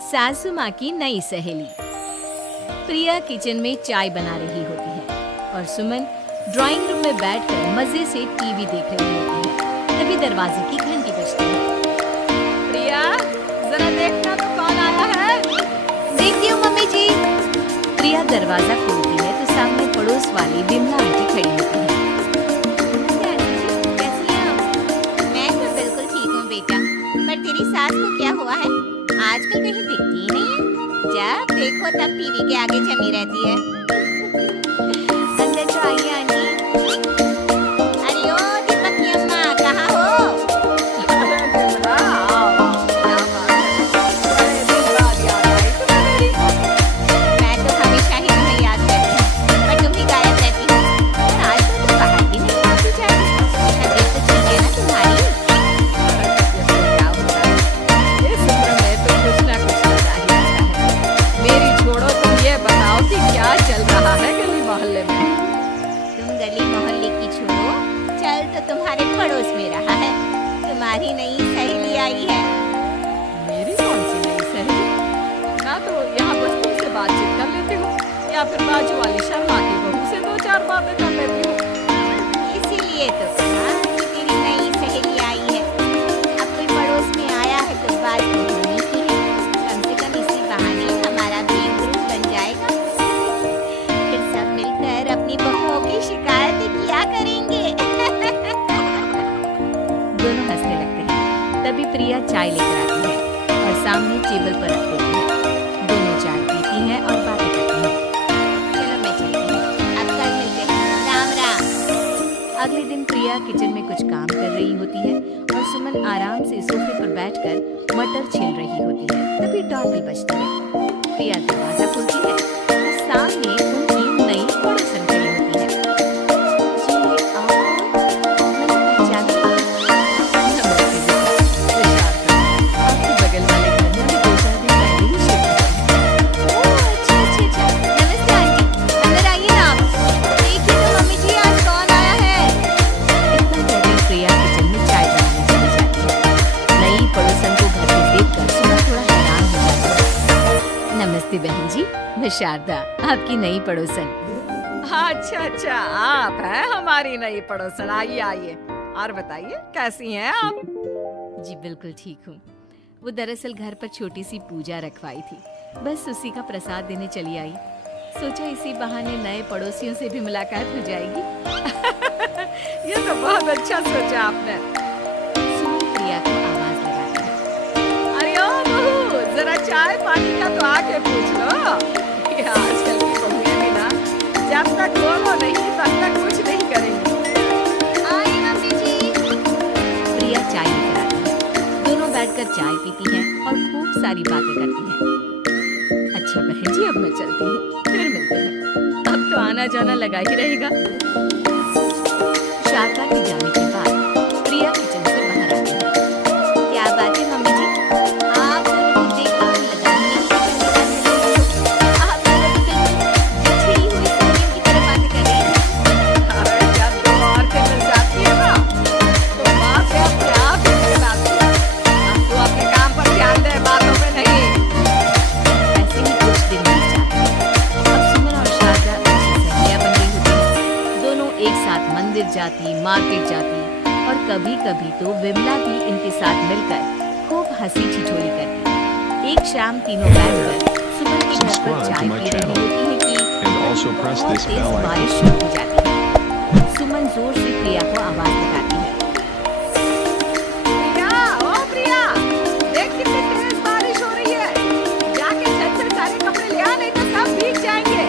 सासू माँ की नई सहेली। प्रिया किचन में चाय बना रही होती है और सुमन ड्राइंग रूम में बैठकर मजे से टीवी देख रही होती है। तभी दरवाजे की घंटी बजती है। प्रिया, जरा देखना तो कौन आया है। देखती हूँ मम्मी जी। प्रिया दरवाजा खोलती है तो सामने पड़ोस वाली बिमला आंटी खड़ी होती है। नमस्ते आंटी जी, कैसी हैं आप? मैं तो बिल्कुल ठीक हूँ बेटा, पर तेरी सास को क्या हुआ है? आजकल कहीं दिखती ही नहीं है। जब देखो तब टीवी के आगे जमी रहती है। अंदर तो आइए आंटी। अरे ओ दीपक की अम्मा, कहाँ हो? मैं तो हमेशा ही तुम्हें याद करती हूँ, पर तुम ही गायब रहती हो। और आज तो तुम बाहर भी नहीं आती जाती। तबीयत तो ठीक है ना तुम्हारी? क्या होता है? इस उम्र में तो कुछ ना कुछ लगा ही रहता है। मेरी छोड़ो, तुम ये बताओ कि क्या चल रहा है गली मोहल्ले में। तुम गली मोहल्ले की छोड़ो, चल तो तुम्हारे पड़ोस में रहा है। तुम्हारी नई सहेली आई है। मेरी कौन सी नई सहेली? मैं तो यहाँ बस तुमसे बातचीत कर लेती हूँ या फिर बाजू वाली शर्मा की बहू से दो चार बातें कर लेती हूँ। इसीलिए तो कहा कि तेरी नई सहेली आई है। अब कोई पड़ोस में आया है तो बात तो होनी ही है। कम से कम इसी बहाने हमारा भी एक ग्रुप बन जाएगा। फिर सब मिलकर अपनी बहुओं की शिकायतें किया करेंगे। दोनों हंसने लगते हैं। तभी प्रिया चाय लेकर आती है और सामने टेबल पर रख देती है। दोनों चाय पीती हैं और बातें करती हैं। चलो मैं चलती हूँ, अब कल मिलते हैं। राम राम। अगले दिन प्रिया किचन में कुछ काम कर रही होती है और सुमन आराम से सोफे पर बैठकर मटर छील रही होती है। तभी डॉरबेल बजती है। प्रिया दरवाजा खोलती है तो सामने उनकी नई पड़ोसन खड़ी होती है। जी आप मैंने पहचाना नहीं। नमस्ते बेटा, आपके बगल वाले घर में अभी 2-4 दिन पहले ही शिफ्ट हुए हैं। ओह अच्छा। नमस्ते आंटी, अंदर आइए ना आप। देखिए तो मम्मी जी, आज कौन आया है? इतना कहकर प्रिया किचन में चाय बनाने चली जाती है। नई पड़ोसन को घर पे देखकर सुमन थोड़ा हैरान हो जाती है। नमस्ते बहन जी, मैं शारदा, आपकी नई पड़ोसन। अच्छा, आप हैं हमारी नई पड़ोसन। आइए आइए, और बताइए कैसी हैं आप? जी बिल्कुल ठीक हूँ। वो दरअसल घर पर छोटी सी पूजा रखवाई थी, बस उसी का प्रसाद देने चली आई। सोचा इसी बहाने नए पड़ोसियों से भी मुलाकात हो जाएगी। ये तो बहुत अच्छा सोचा आपने। सुमन प्रिया को आवाज लगाती है। अरे ओ बहू, जरा चाय पानी का तो आके पूछ लो। ये आजकल की बहुएं भी ना, जब तक बोलो नहीं तब तक कुछ नहीं करेंगी। आए मम्मी जी। प्रिया चाय लेकर आती है। दोनों बैठकर चाय पीती हैं और खूब सारी बातें करती हैं। अच्छा बहन जी, अब मैं चलती हूँ, फिर मिलते हैं। अब तो आना जाना लगा ही रहेगा। शारदा के जाने के बाद प्रिया किचन से बाहर आती है। क्या बात है मम्मी जी? आप दोनों को देखकर तो लगा ही नहीं कि पहली बार मिले हो। आप दोनों तो बिल्कुल बिछड़ी हुई सहेलियों की तरह बातें कर रही थी। अरे जब दो औरतें मिल जाती है ना, तो बातें अपने आप ही निकल आती है। अब तू अपने काम पर ध्यान दे, बातों पे नहीं। ऐसे ही कुछ दिन बीत जाते हैं। अब सुमन और शारदा अच्छी सहेलियां बन गई होती हैं। दोनों एक साथ मंदिर जाती, मार्केट जाती और कभी-कभी तो विमला भी इनके साथ मिलकर खूब हंसी ठिठोली करती। एक शाम तीनों बैठकर सुमन के घर पर चाय पी रही होती है कि and also press बहुत this तेज bell icon. बारिश शुरू हो जाती है। सुमन जोर से प्रिया को आवाज लगाती है। प्रिया, ओ प्रिया, देख कितनी तेज बारिश हो रही है। जाके छत से सारे कपड़े ले आ, नहीं तो सब भीग जाएंगे।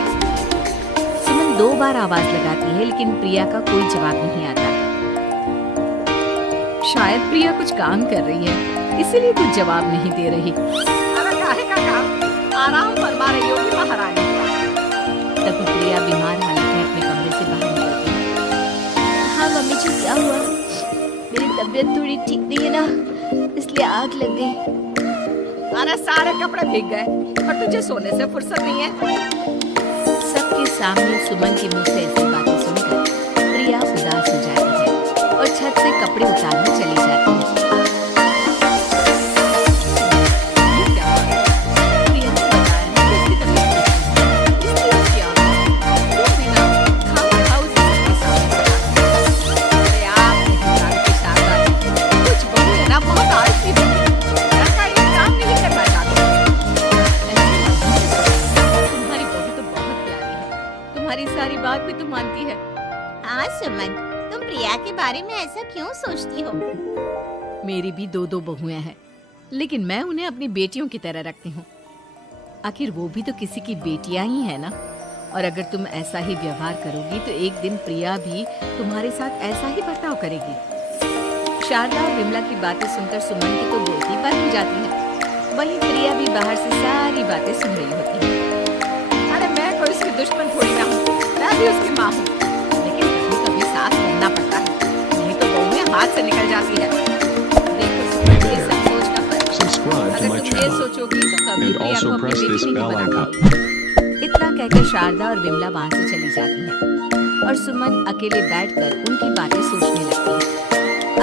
सुमन 2 बार आवाज लगाती है लेकिन प्रिया का कोई जवाब नहीं आता। शायद प्रिया कुछ काम कर रही है, इसीलिए कुछ जवाब नहीं दे रही। अरे काहे का काम, आराम फरमा रही होगी महारानी। तभी प्रिया बीमार हालत में अपने कमरे से बाहर निकलती है। हाँ मम्मी जी, क्या हुआ? मेरी तबीयत थोड़ी ठीक नहीं है ना, इसलिए आग लग गई। अरे सारे कपड़े भीग गए और तुझे सोने से फुर्सत नहीं है। सबके सामने सुमन के मुंह से ऐसी बातें सुनकर प्रिया उदास हो जाती है और छत से कपड़े उतारने चली जाती है। ये क्या बात है? सुमन, तुम प्रिया के बारे में ऐसा क्यों सोचती हो? मेरी भी दो दो बहुएं हैं, लेकिन मैं उन्हें अपनी बेटियों की तरह रखती हूँ। आखिर वो भी तो किसी की बेटियां ही है ना। और अगर तुम ऐसा ही व्यवहार करोगी तो एक दिन प्रिया भी तुम्हारे साथ ऐसा ही बर्ताव करेगी। शारदा और विमला की बातें सुनकर सुमन की तो बोलती बंद हो जाती है। वहीं प्रिया भी बाहर से सारी बातें सुन रही होती है। अरे मैं कोई उसकी दुश्मन थोड़ी ना हूँ, मैं भी उसकी माँ हूँ। लेकिन कभी कभी साथ बनना पड़ता है, नहीं तो बहुएं हाथ से निकल जाती है। देखो सुमन, ये सब सोचना पड़ता है। Subscribe to अगर my तुम ये channel सोचोगी तो कभी and प्रिया को also अपनी press बेटी this नहीं bell बना icon. पाओगी। इतना कहकर शारदा और विमला वहां से चली जाती हैं और सुमन अकेले बैठकर उनकी बातें सोचने लगती है।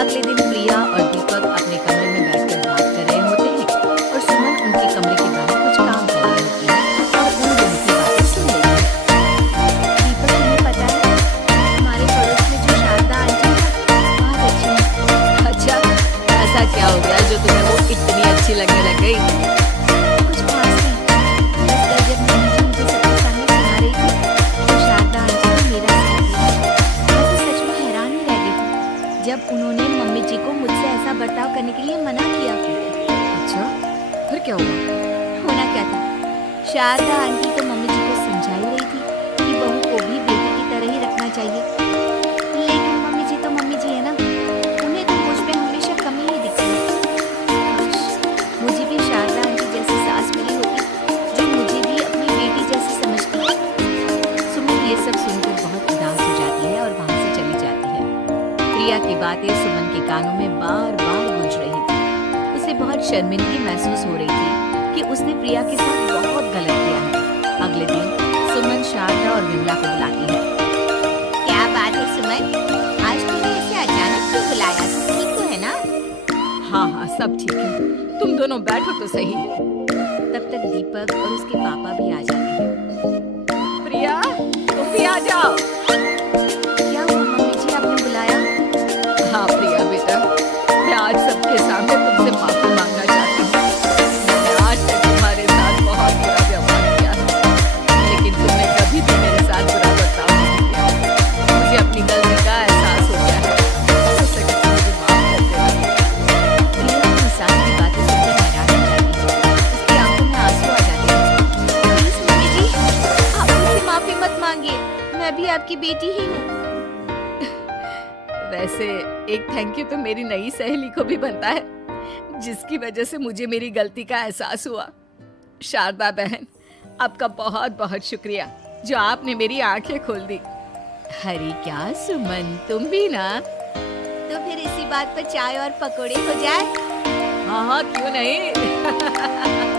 अगले दिन प्रिया और दीपक अपने कमरे में बैठकर बात कर रहे होते हैं और सुमन उनके कमरे के बाहर कुछ काम कर रही होती है और उन दोनों की बातें सुन रही है। दीपक, तुम्हें पता है हमारे पड़ोस में जो शारदा आंटी है बहुत अच्छी है। अच्छा, ऐसा क्या हो गया जो तुम्हें वो इतनी अच्छी लगने लग गई? कुछ खास नहीं, बस कल जब मम्मी जी मुझे सबके सामने सुना रही थी तो शारदा आंटी ने मेरा साथ दिया। मैं तो सच में हैरान ही रह गई थी जब उन्होंने मम्मी जी को मुझसे ऐसा बर्ताव करने के लिए मना किया। अच्छा, फिर क्या हुआ? होना क्या था, शारदा आंटी तो मम्मी जी को समझा ही रही थी कि बहू को भी बेटी की तरह ही रखना चाहिए। लेकिन मम्मी जी तो मम्मी जी है ना, उन्हें तो मुझ में हमेशा कमी ही दिखती है। काश मुझे भी शारदा आंटी जैसी सास मिली होती जो मुझे भी अपनी बेटी जैसी समझती। सुमन ये सब सुनकर बहुत उदास हो जाती है और वहां से चली जाती है। प्रिया की बातें सुमन के कानों में बार बार गूंज रही थी। उसे बहुत शर्मिंदगी महसूस हो रही थी कि उसने प्रिया के साथ बहुत गलत किया है। अगले दिन सुमन शारदा और विमला को बुलाती है। क्या बात है सुमन, आज तुमने ऐसे अचानक क्यों बुलाया? तुम ठीक तो है ना? हाँ हाँ, सब ठीक है, तुम दोनों बैठो तो सही। तब तक दीपक और उसके पापा भी आ जाते हैं। प्रिया, तुम भी आ जाओ। क्या हुआ मम्मी जी, आपने बुलाया? हाँ प्रिया बेटा, मैं आज सबके सामने तुमसे माफी मांगना चाहती हूँ। मैंने आज तक तुम्हारे साथ बहुत बुरा व्यवहार किया है, लेकिन तुमने कभी भी मेरे साथ बुरा बर्ताव नहीं किया। मुझे अपनी गलती का एहसास हो गया है। हो सके तो मुझे माफ कर देना। प्रिया अपनी सास की बातें सुनकर हैरान हो जाती है। उसकी आंखों में आंसू आ जाते हैं। प्लीज मम्मी जी, आप मुझसे माफी मत मांगिए, मैं भी आपकी बेटी ही हूँ। वैसे एक थैंक यू तो मेरी नई सहेली को भी बनता है, जिसकी वजह से मुझे मेरी गलती का एहसास हुआ। शारदा बहन, आपका बहुत बहुत शुक्रिया जो आपने मेरी आंखें खोल दी। हरी क्या सुमन, तुम भी ना। तो फिर इसी बात पर चाय और पकोड़े हो जाए। हाँ हाँ, क्यों नहीं।